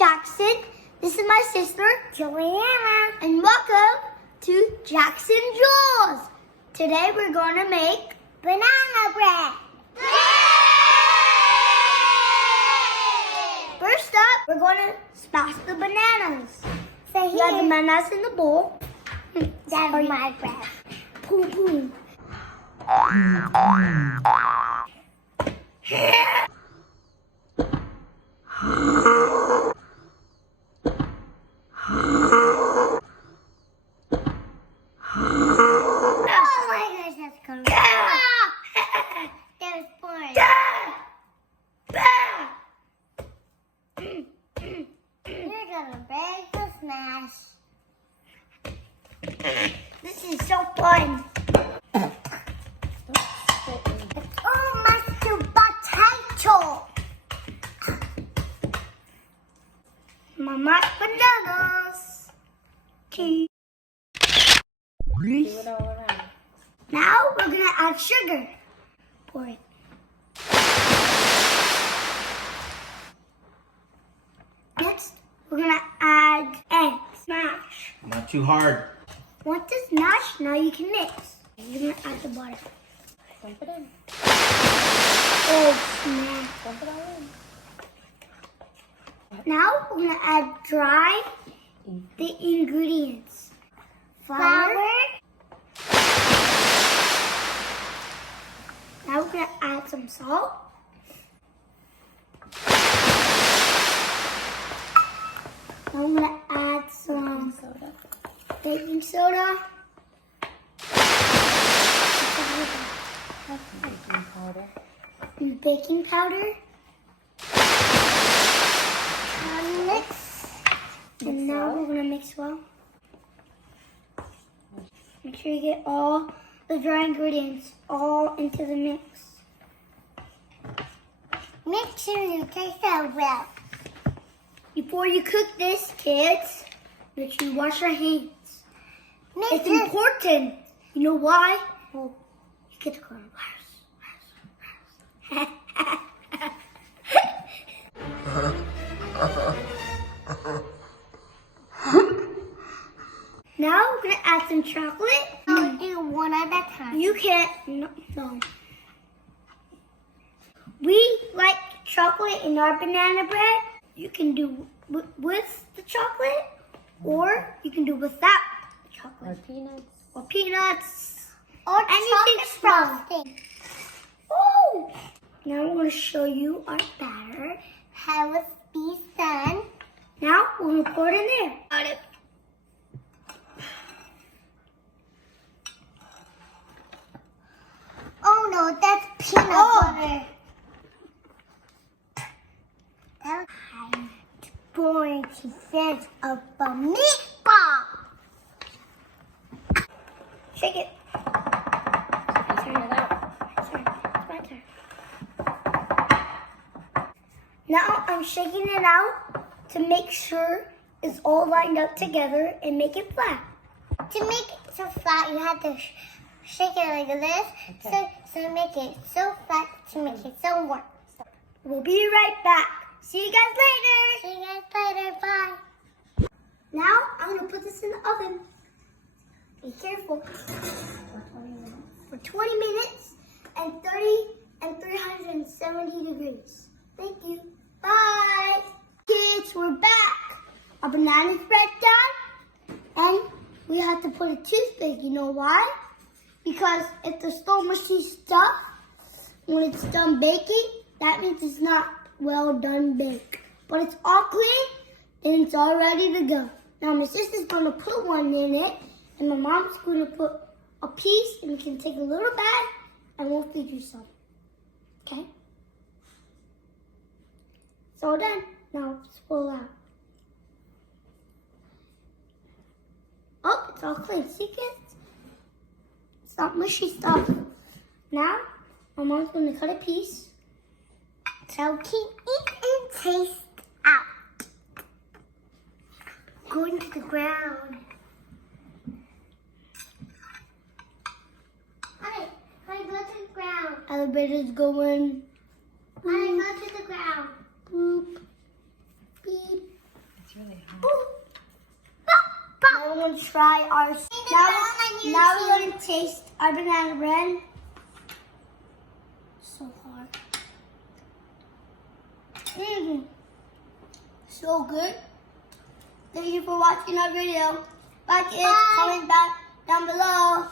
Jackson. This is my sister, Joanna. And welcome to Jackson Jules. Today we're going to make banana bread. First up, we're going to smash the bananas. So here. You have the bananas in the bowl. That's my bread. Boom, boom. This is so fun. It's all mashed potato. Mama's bananas. Okay. Now we're gonna add sugar. Pour it. Next, we're gonna add eggs. Smash. Not too hard. Once it's mashed, now you can mix. You're gonna add the butter. Dump it in. Oh, snap. Dump it all in. Now we're gonna add the ingredients. Flour. Now we're gonna add some salt. Now I'm gonna add some baking soda. Baking powder. Baking powder. Mix. And now we're gonna mix well. Make sure you get all the dry ingredients all into the mix. Make sure you taste that well. Before you cook this, kids, make sure you wash your hands. It's important. You know why? Well, you get the coronavirus. Now we're gonna add some chocolate. I'll do one at a time. You can't. No. We like chocolate in our banana bread. You can do with the chocolate, or you can do without the Or chocolate. peanuts. Or peanuts. Or anything chocolate strong. frosting. Oh! Now I'm going to show you our batter. How it's be done. Now we're going to pour it in there. Got it. Oh no, that's peanut butter. I'm going to sense of a meatball. Shake it. Turn it out. Sorry, it's my turn. Now I'm shaking it out to make sure it's all lined up together and make it flat. To make it so flat, you have to shake it like this. Okay. So make it so flat to make it so warm. We'll be right back. See you guys later. See you guys later. Bye. Now I'm going to put this in the oven. Be careful. For 20 minutes and 370 degrees. Thank you. Bye. Kids, we're back. Our banana bread done. And we have to put a toothpick. You know why? Because if there's still mushy stuff, when it's done baking, that means it's not well done baked. But it's all clean and it's all ready to go. Now my sister's going to put one in it. And my mom's going to put a piece, and you can take a little bag, and we'll feed you some. Okay? It's all done. Now it's full out. Oh, it's all clean. See, kids? It's not mushy stuff. Now, my mom's going to cut a piece. So keep it and taste out. Going to the ground. Honey, go to the ground. Elevator's going. Honey, go to the ground. Boop. Beep. It's really hard. Now we're going to try our... Now we're going to taste our banana bread. So hard. So good. Thank you for watching our video. Bye kids. Comment back down below.